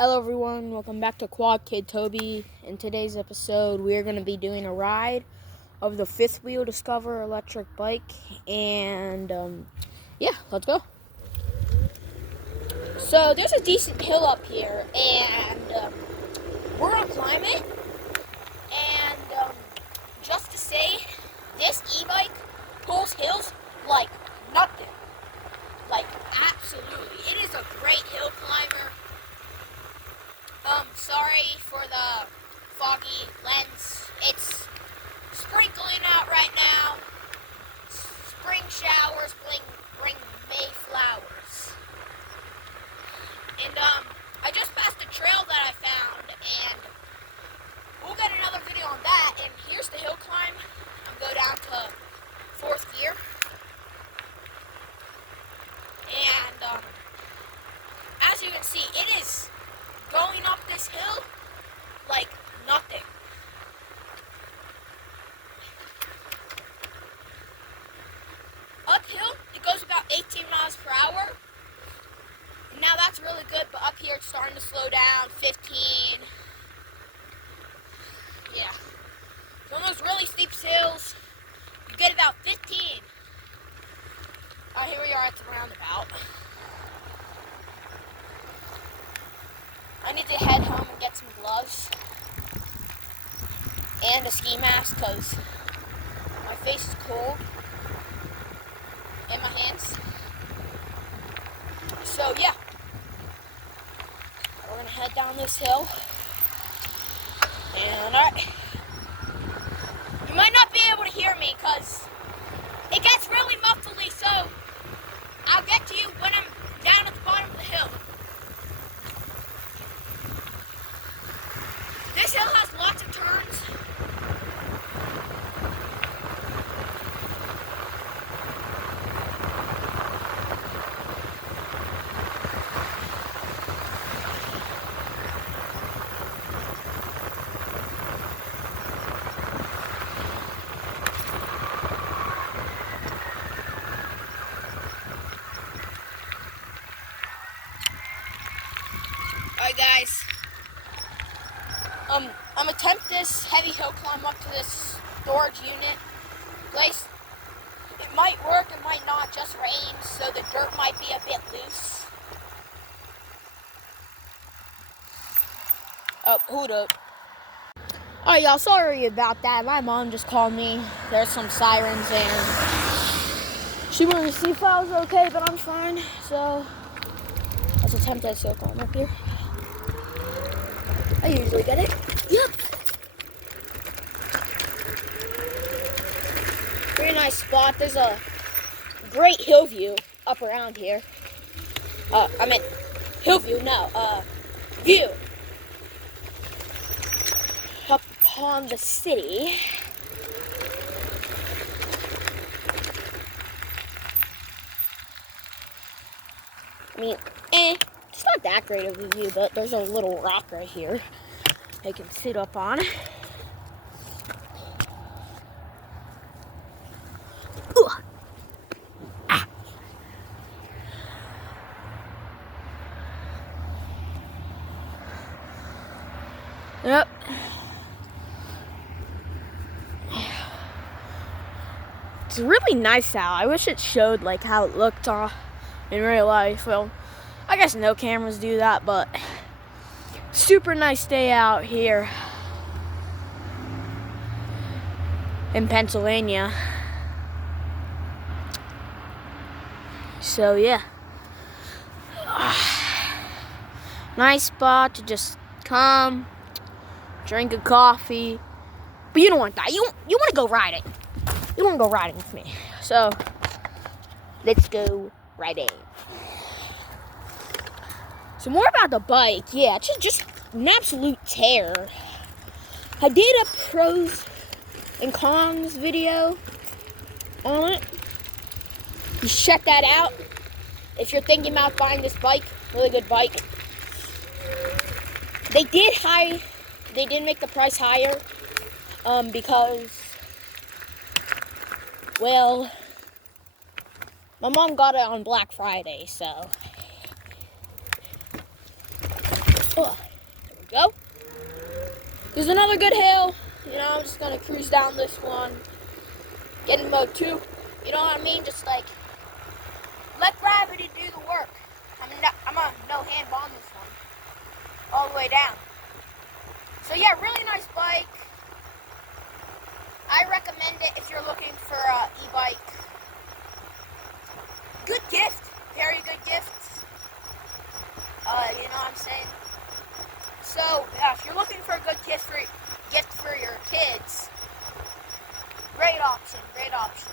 Hello everyone, welcome back to Quad Kid Toby. In today's episode, we are going to be doing a ride of the fifth wheel Discover electric bike, and yeah, let's go. So there's a decent hill up here, and we're going to climb it, and just to say, this e-bike pulls hills like nothing. Like, absolutely. It is a great hill climber. Sorry for the foggy lens. It's sprinkling out right now. Spring showers bring May flowers. And, I just passed a trail that I found, and we'll get another video on that. And here's the hill climb. I'm going down to 4th gear. And, as you can see, it is going up this hill like nothing. Uphill, it goes about 18 miles per hour. Now that's really good, but up here it's starting to slow down, 15. Yeah. So on those really steep hills, you get about 15. Alright, here we are at the roundabout. I need to head home and get some gloves and a ski mask because my face is cold and my hands. So yeah, we're gonna head down this hill. And alright, you might not be able to hear me because it gets really muffly, so I'll get to you when I'm down at the bottom of the hill. This hill has lots of turns. Alright guys, I'm attempt this heavy hill climb up to this storage unit place. It might work, it might not, just rain, so the dirt might be a bit loose. Oh, hold up. Alright y'all, sorry about that. My mom just called me. There's some sirens and she wanted to see if I was okay, but I'm fine. So let's attempt this hill climb up here. I usually get it. Yep. Very nice spot. There's a great hill view up around here. I meant hill view, no, view. Up upon the city. I mean, it's not that great of a view, but there's a little rock right here I can sit up on. Yep. It's really nice out. I wish it showed like how it looked in real life. Well, I guess no cameras do that, but super nice day out here in Pennsylvania. So yeah. Nice spot to just come, drink a coffee. But you don't want that. You want to go riding. You want to go riding with me. So let's go riding. So more about the bike. Yeah, it's just an absolute tear. I did a pros and cons video on it. You should check that out if you're thinking about buying this bike. Really good bike. They did make the price higher because, well, my mom got it on Black Friday, so There we go. There's another good hill. You know, I'm just gonna cruise down this one. Get in mode 2. You know what I mean? Just like, let gravity do the work. I'm a no-hand on this one. All the way down. So yeah, really nice bike. I recommend it if you're looking for an e-bike. Good gift. Very good gift. You know what I'm saying? So, yeah, if you're looking for a good gift for your kids, great option, great option.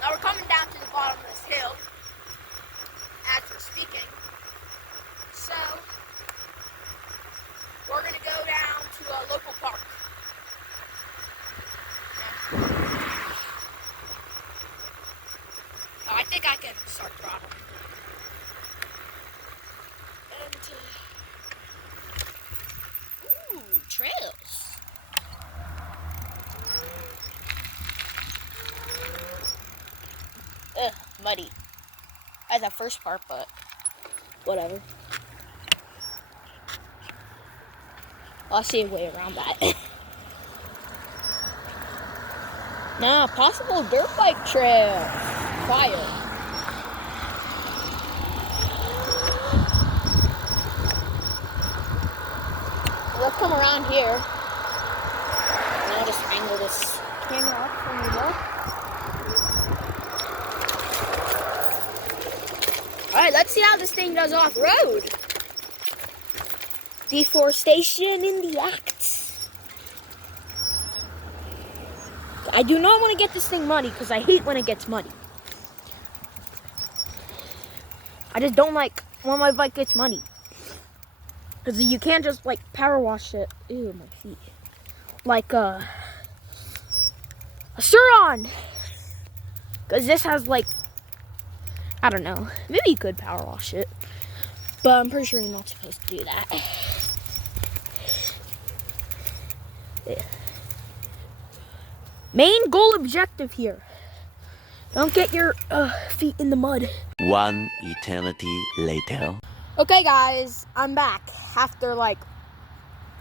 Now we're coming down to the bottom of this hill, as we're speaking. So, we're going to go down to a local park. Yeah. Oh, I think I can start throttling. And, ooh, trails. Ugh, muddy. That's the first part, but whatever. I'll see a way around that. Now, possible dirt bike trail. Fire. Let's come around here. And I'll just angle this camera up from the back. Alright, let's see how this thing does off-road. Deforestation in the act. I do not want to get this thing muddy because I hate when it gets muddy. I just don't like when my bike gets muddy. Because you can't just like power wash it. Ew, my feet. Like a Suron. Because this has like, I don't know. Maybe you could power wash it. But I'm pretty sure you're not supposed to do that. Yeah. Main goal objective here. Don't get your feet in the mud. One eternity later. Okay guys, I'm back after like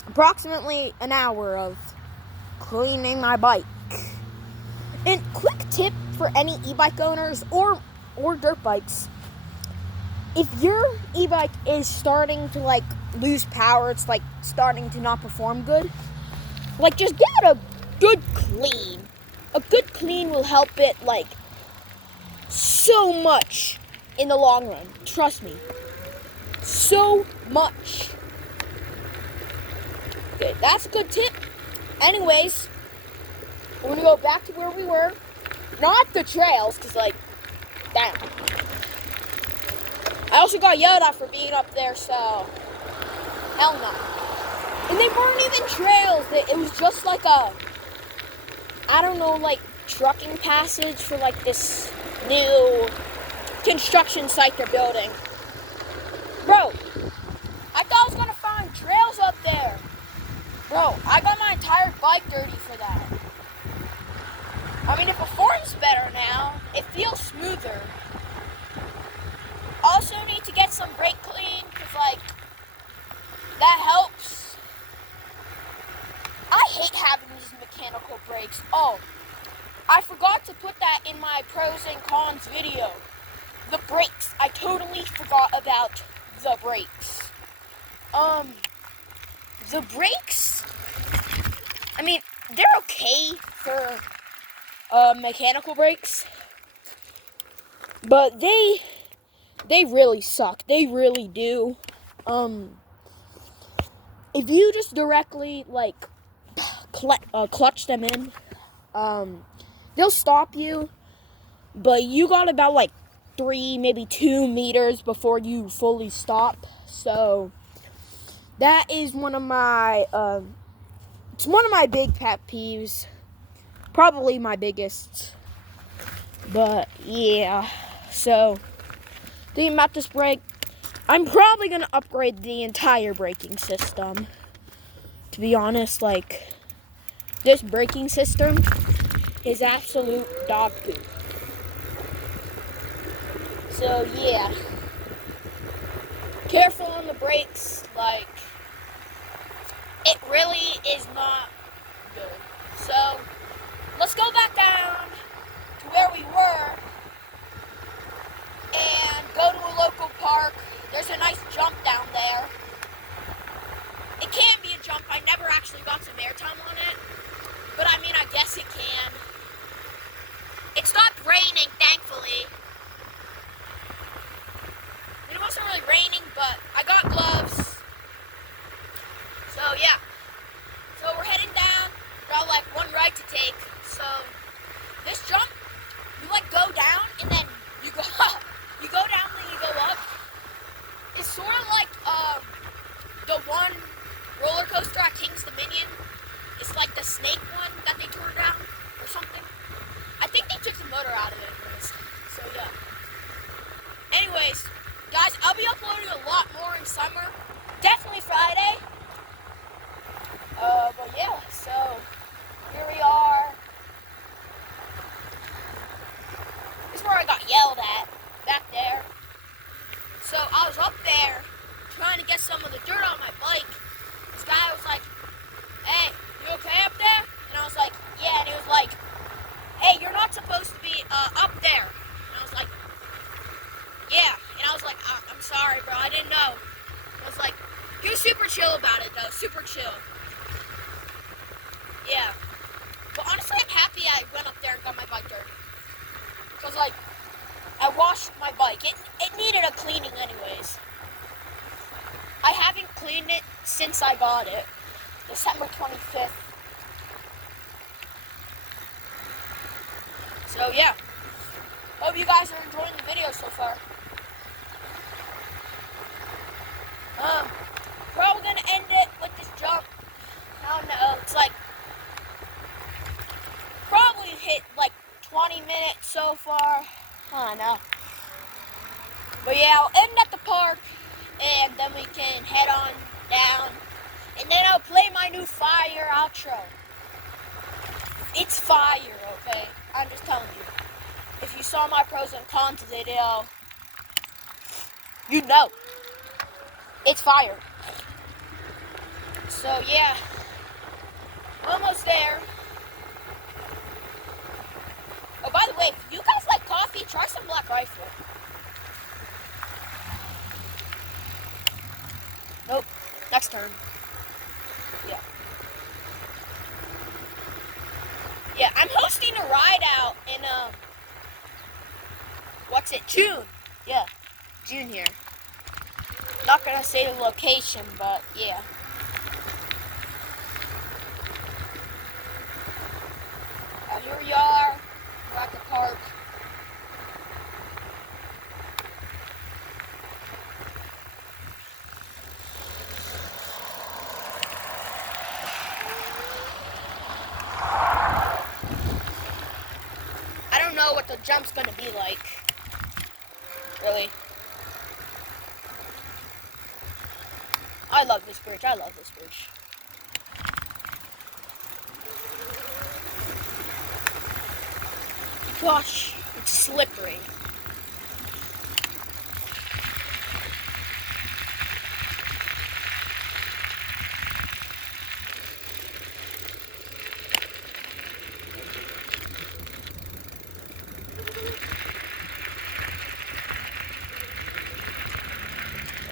approximately an hour of cleaning my bike. And quick tip for any e-bike owners or dirt bikes. If your e-bike is starting to like lose power, it's like starting to not perform good, like just give it a good clean. A good clean will help it like so much in the long run. Trust me. So much. Okay, that's a good tip. Anyways, we're gonna go back to where we were. Not the trails, because like, damn. I also got yelled at for being up there, so hell no. And they weren't even trails. It was just like a, I don't know, like trucking passage for like this new construction site they're building. Bro, I thought I was gonna find trails up there. Bro, I got my entire bike dirty for that. I mean, it performs better now. It feels smoother. Also need to get some brake clean, because like, that helps. I hate having these mechanical brakes. Oh, I forgot to put that in my pros and cons video. The brakes. I totally forgot about the brakes. The brakes, I mean, they're okay for mechanical brakes, but they really suck. They really do. If you just directly like clutch them in, they'll stop you, but you got about like 3, maybe 2 meters before you fully stop. So that is one of my it's one of my big pet peeves, probably my biggest. But yeah, so thinking about this brake, I'm probably gonna upgrade the entire braking system. To be honest, like, this braking system is absolute dog poop. So yeah, careful on the brakes. Like, really is not good. So let's go back down to where we were and go to a local park. There's a nice jump down there. It can be a jump. I never actually got some airtime on it. But I mean, I guess it can. It stopped raining, thankfully. And it wasn't really raining, but I got gloves. So yeah. So we're heading down. Got like one right to take. So this jump, you like go down and then you go up. You go down and then you go up. It's sort of like the one roller coaster at King's Dominion. It's like the snake one that they tore down or something. I think they took the motor out of it. So yeah. Anyways, guys, I'll be uploading a lot more in summer. Definitely Friday. But yeah, so here we are. This is where I got yelled at, back there. So I was up there trying to get some of the dirt on my bike. This guy was like, "Hey, you okay up there?" And I was like, "Yeah." And he was like, "Hey, you're not supposed to be up there." And I was like, "Yeah." And I was like, "I'm sorry, bro. I didn't know." I was like, he was super chill about it, though. Super chill. Yeah. But honestly, I'm happy I went up there and got my bike dirty. Because, like, I washed my bike. It needed a cleaning anyways. I haven't cleaned it since I got it. December 25th. So, yeah. Hope you guys are enjoying the video so far. Probably gonna end it with this jump. I don't know. It's like probably hit like 20 minutes so far. I don't know. But yeah, I'll end at the park and then we can head on down. And then I'll play my new fire outro. It's fire, okay? I'm just telling you. If you saw my pros and cons video, you'd know. It's fire. So yeah, almost there. Oh, by the way, if you guys like coffee, try some Black Rifle. Nope, next turn. Yeah. Yeah, I'm hosting a ride out in, June. Yeah, June here. Not gonna say the location, but yeah. Here we are. We're at the park. I don't know what the jump's gonna be like. Really. I love this bridge. I love this bridge. Gosh, it's slippery.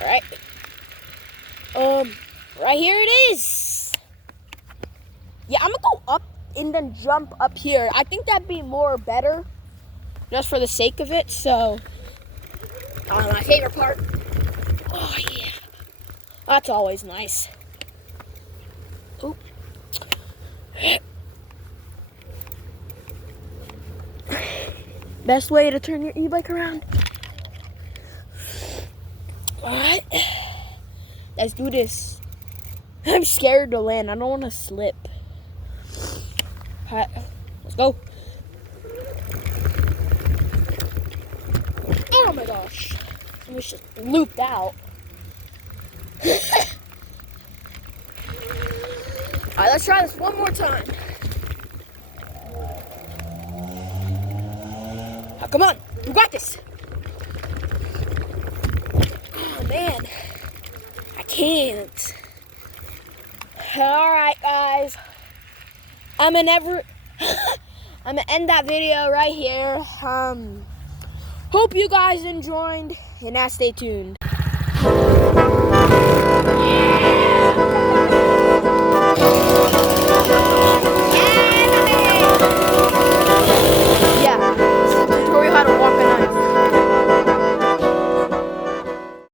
Alright. Right here it is. Yeah, I'm gonna go up and then jump up here. I think that'd be more better, just for the sake of it. So, my favorite part. Oh yeah, that's always nice. Oop. Best way to turn your e-bike around. All right, let's do this. I'm scared to land. I don't want to slip. All right, let's go. Oh my gosh. I was just looped out. Alright, let's try this one more time. Oh, come on, you got this. Oh man, I can't. Alright, guys. I'm gonna end that video right here. Hope you guys enjoyed, and now stay tuned.